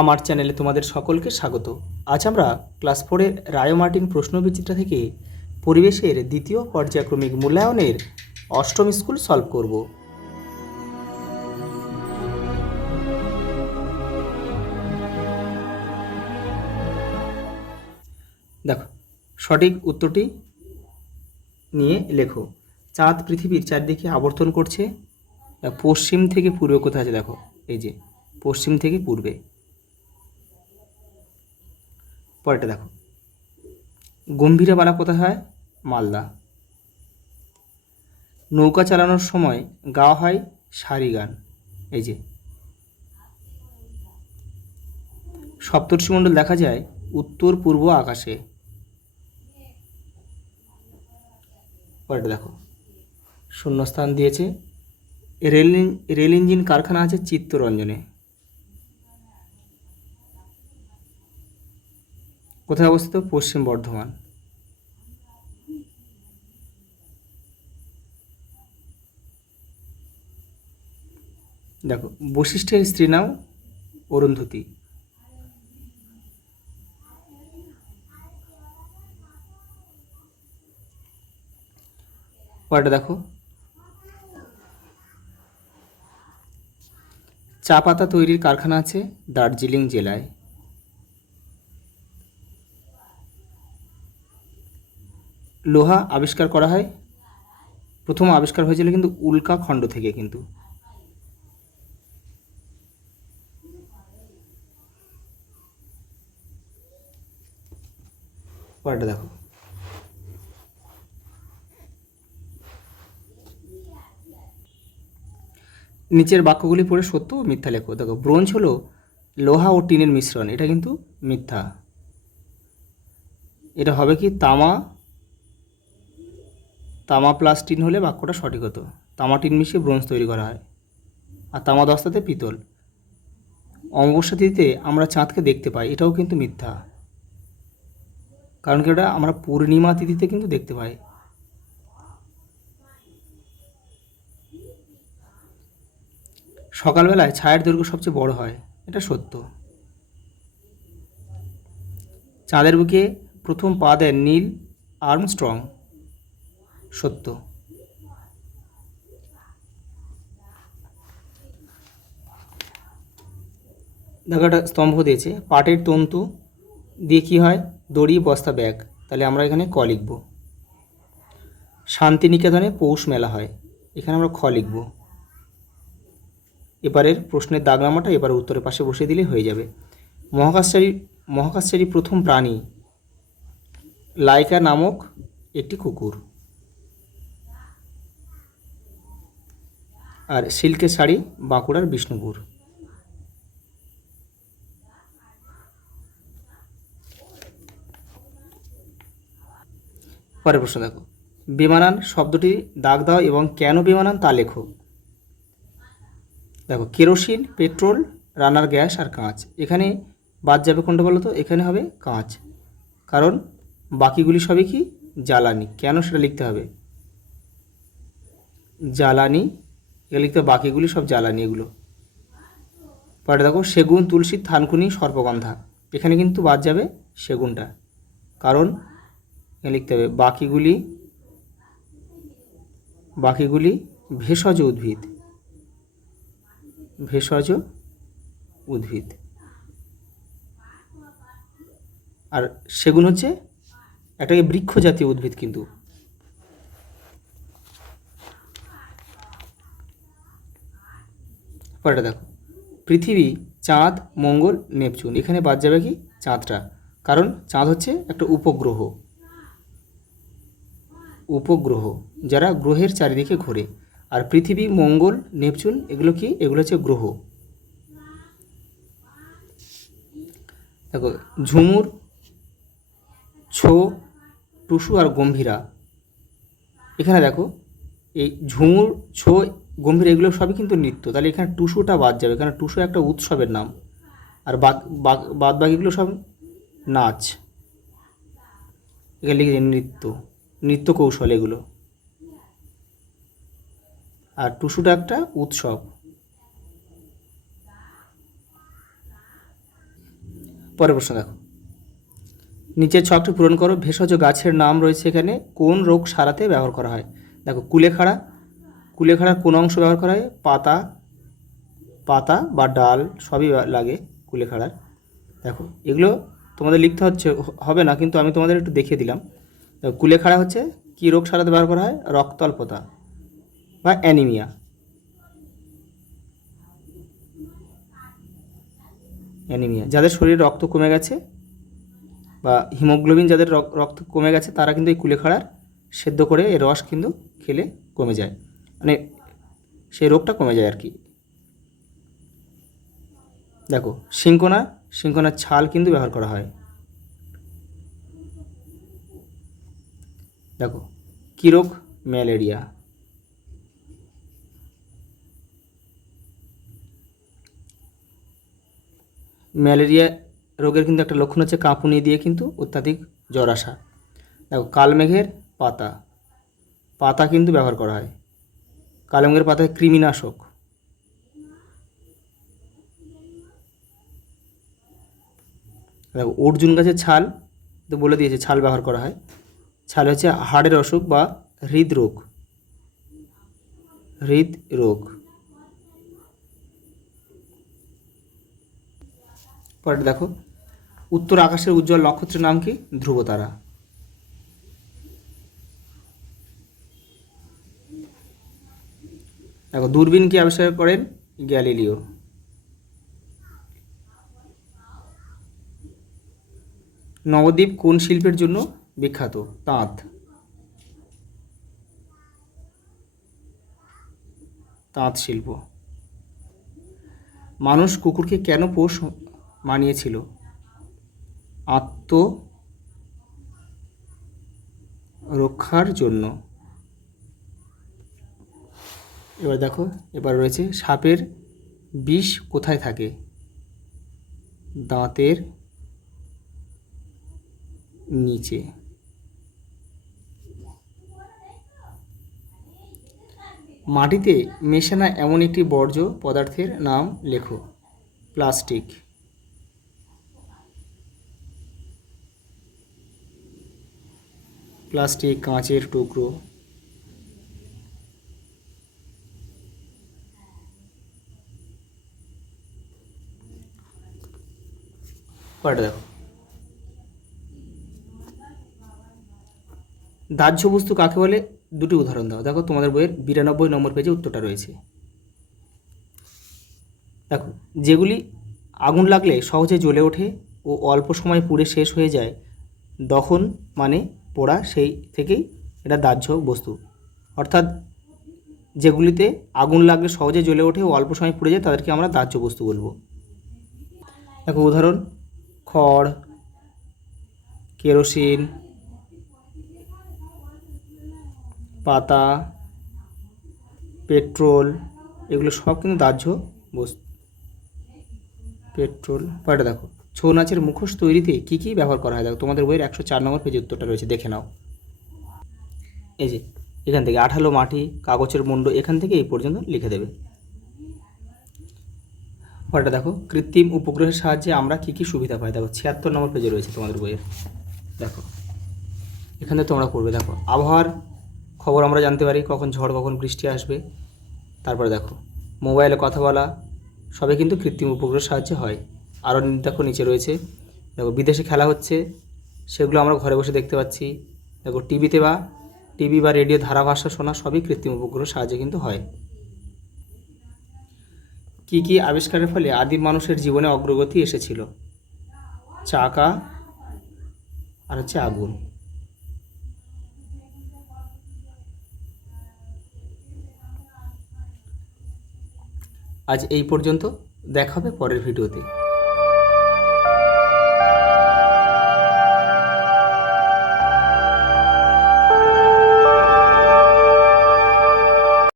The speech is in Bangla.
আমার চ্যানেলে তোমাদের সকলকে স্বাগত। আজ আমরা ক্লাস 4-এর রায় মার্টিন প্রশ্নবিচিত্রা থেকে পরিবেশের দ্বিতীয় পর্যায়ক্রমিক মূল্যায়নের অষ্টম স্কুল সলভ করব। দেখো, সঠিক উত্তরটি নিয়ে লেখো। চাঁদ পৃথিবীর চারদিকে আবর্তন করছে। পশ্চিম থেকে পূর্বে কোথায় আছে? দেখো, এই যে পশ্চিম থেকে পূর্বে। পরেরটা দেখো, গম্ভীরাবালা কোথায় হয়? মালদা। নৌকা চালানোর সময় গাওয়া হয় সারি গান। এই যে সপ্তর্ষিমণ্ডল দেখা যায় উত্তর পূর্ব আকাশে। পরেরটা দেখো, শূন্যস্থান দিয়েছে। রেল ইঞ্জিন কারখানা আছে চিত্তরঞ্জনে। কোথায় অবস্থিত? পশ্চিম বর্ধমান। দেখো, বশিষ্ঠের স্ত্রী নাম অরুন্ধতী। পরেরটা দেখো, চা পাতা তৈরির কারখানা আছে দার্জিলিং জেলায়। লোহা আবিষ্কার করা হয়, প্রথম আবিষ্কার হয়েছিল কিন্তু উল্কা খণ্ড থেকে। কিন্তু পরেরটা দেখো, নিচের বাক্যগুলি পড়ে সত্য ও মিথ্যা লেখো। দেখো, ব্রোঞ্জ হলো লোহা ও টিনের মিশ্রণ, এটা কিন্তু মিথ্যা। এটা হবে কি? তামা প্লাস টিন হলে বাক্যটা সঠিক হতো। তামা টিন মিশিয়ে ব্রোঞ্জ তৈরি করা হয়। আর তামা দস্তাতে পিতল। অমাবস্যা তিথিতে আমরা চাঁদকে দেখতে পাই, এটাও কিন্তু মিথ্যা। কারণ কি? ওটা আমরা পূর্ণিমা তিথিতে কিন্তু দেখতে পাই। সকালবেলায় ছায়ার দৈর্ঘ্য সবচেয়ে বড় হয়, এটা সত্য। চাঁদের বুকে প্রথম পা দেন নীল আর্মস্ট্রং, সত্য। দেখো, একটা স্তম্ভ দিয়েছে, পাটের তন্তু দিয়ে কী হয়? দড়ি, বস্তা, ব্যাগ। তাহলে আমরা এখানে ক লিখব। শান্তিনিকেতনে পৌষ মেলা হয়, এখানে আমরা খ লিখব। এবারের প্রশ্নের দাগ নামাটা এবার উত্তরের পাশে বসিয়ে দিলে হয়ে যাবে। মহাকাশচারী প্রথম প্রাণী লাইকা নামক একটি কুকুর। আর সিল্কের শাড়ি বাঁকুড়ার বিষ্ণুপুর। পরের প্রশ্ন দেখো, বেমানান শব্দটি দাগ দাও এবং কেন বেমানান তা লেখো। দেখো, কেরোসিন, পেট্রোল, রান্নার গ্যাস আর কাঁচ। এখানে বাদ যাবে কোনটা বলো তো? এখানে হবে কাঁচ, কারণ বাকিগুলি সবই কি? জ্বালানি। কেন সেটা লিখতে হবে, জ্বালানি। এগুলো লিখতে হবে, বাকিগুলি সব জ্বালানি এগুলো। পরে দেখো, সেগুন, তুলসী, থানকুনি, সর্পগন্ধা। এখানে কিন্তু বাদ যাবে সেগুনটা, কারণ এখানে লিখতে হবে বাকিগুলি ভেষজ উদ্ভিদ। ভেষজ উদ্ভিদ। আর সেগুন হচ্ছে একটা বৃক্ষ জাতীয় উদ্ভিদ কিন্তু। পরেটা দেখো, পৃথিবী, চাঁদ, মঙ্গল, নেপচুন। এখানে বাদ যাবে কি? চাঁদটা, কারণ চাঁদ হচ্ছে একটা উপগ্রহ যারা গ্রহের চারিদিকে ঘোরে। আর পৃথিবী, মঙ্গল, নেপচুন এগুলো কি? এগুলো হচ্ছে গ্রহ। দেখো, ঝুমুর, ছো, টুসু আর গম্ভীরা। এখানে দেখো, এই ঝুমুর, ছো, গম্ভীরা এগুলো সবই কিন্তু নৃত্য। তাহলে এখানে টুসুটা বাদ যাবে, কারণ টুসু একটা উৎসবের নাম। আর বাদ বাকিগুলো সব নাচ। এখানে লিখে নৃত্য কৌশল এগুলো। আর টুসুটা একটা উৎসব। পরের প্রশ্ন দেখো, নিচের ছকটি পূরণ করো। ভেষজ গাছের নাম রয়েছে এখানে, কোন রোগ সারাতে ব্যবহার করা হয়? দেখো কুলেখাড়া, কুলেখাড়ার কোন অংশ ব্যবহার করা হয়? পাতা, পাতা বা ডাল সবই লাগে কুলেখাড়ার। দেখো এগুলো তোমাদের লিখতে হবে না, কিন্তু আমি তোমাদের একটু দেখিয়ে দিলাম। দেখো কুলেখাড়া হচ্ছে কী রোগ সারাতে ব্যবহার করা হয়? রক্তাল্পতা বা অ্যানিমিয়া। অ্যানিমিয়া, যাদের শরীরে রক্ত কমে গেছে বা হিমোগ্লোবিন যাদের রক্ত কমে গেছে তারা কিন্তু এই কুলেখাড়ার সেদ্ধ করে এর রস কিন্তু খেলে কমে যায়, মানে সেই রোগটা কমে যায় আর কি। দেখো শিংকোনা, শিংকোনার ছাল কিন্তু ব্যবহার করা হয়। দেখো কী রোগ? ম্যালেরিয়া। ম্যালেরিয়া রোগের কিন্তু একটা লক্ষণ হচ্ছে কাঁপুনি দিয়ে কিন্তু অত্যাধিক জ্বর আসা। দেখো কালমেঘের পাতা, পাতা কিন্তু ব্যবহার করা হয়। কালমেঘের পাতায় কৃমিনাশক। দেখো অর্জুন গাছের ছাল তো বলে দিয়েছে, ছাল ব্যবহার করা হয়। ছাল হচ্ছে হাড়ের অসুখ বা হৃদরোগ, হৃদরোগ। পরেরটা দেখো, উত্তর আকাশের উজ্জ্বল নক্ষত্রের নাম কি? ধ্রুবতারা। দেখো দূরবীন কি আবিষ্কার করেন? গ্যালিলিও। নবদ্বীপ কোন শিল্পের জন্য বিখ্যাত? তাঁত, তাঁত শিল্প। মানুষ কুকুরকে কেন পোষ মানিয়েছিল? আত্মরক্ষার জন্য। এবার দেখো, এবার রয়েছে সাপের বিষ কোথায় থাকে? দাঁতের নিচে। মাটিতে মেশে না এমন একটি বর্জ্য পদার্থের নাম লেখো। প্লাস্টিক। প্লাস্টিক, কাঁচের টুকরো। পরেরটা দেখো, দাহ্য বস্তু কাকে বলে? দুটি উদাহরণ দাও। দেখো তোমাদের বইয়ের 92 নম্বর পেজে উত্তরটা রয়েছে। দেখো যেগুলি আগুন লাগলে সহজে জ্বলে ওঠে ও অল্প সময় পুড়ে শেষ হয়ে যায়, দহন মানে পোড়া, সেই থেকেই এটা দাহ্য বস্তু। অর্থাৎ যেগুলিতে আগুন লাগলে সহজে জ্বলে ওঠে ও অল্প সময় পুড়ে যায় তাদেরকে আমরা দাহ্য বস্তু বলবো। দেখো উদাহরণ, খড়, কেরোসিন, পাতা, পেট্রোল, এগুলো সব কিন্তু দাহ্য বস্তু। পেট্রোল। পরেরটা দেখো, ছৌ নাচের মুখোশ তৈরিতে কী কী ব্যবহার করা হয়? দেখো তোমাদের বইয়ের 104 নম্বর পেজে উত্তরটা রয়েছে, দেখে নাও। এই যে এখান থেকে আঠালো মাটি, কাগজের মুন্ড, এখান থেকে এই পর্যন্ত লিখে দেবে। পরেরটা দেখো, কৃত্রিম উপগ্রহের সাহায্যে আমরা কী কী সুবিধা পাই? দেখো 76 নম্বর পেজে রয়েছে তোমাদের বইয়ের। দেখো এখানে তোমরা পড়বে। দেখো আবহাওয়ার খবর আমরা জানতে পারি, কখন ঝড় কখন বৃষ্টি আসবে। তারপরে দেখো মোবাইলে কথা বলা সবই কিন্তু কৃত্রিম উপগ্রহের সাহায্যে হয়। আরও দেখো নিচে রয়েছে, দেখো বিদেশে খেলা হচ্ছে সেগুলো আমরা ঘরে বসে দেখতে পাচ্ছি। দেখো টিভি বা রেডিও ধারাভাষ্য শোনা সবই কৃত্রিম উপগ্রহের সাহায্যে কিন্তু হয়। কি কি আবিষ্কারের ফলে আদিম মানুষের জীবনে অগ্রগতি এসেছিল? চাকা আর হচ্ছে আগুন। আজ এই পর্যন্ত, দেখা হবে পরের ভিডিওতে।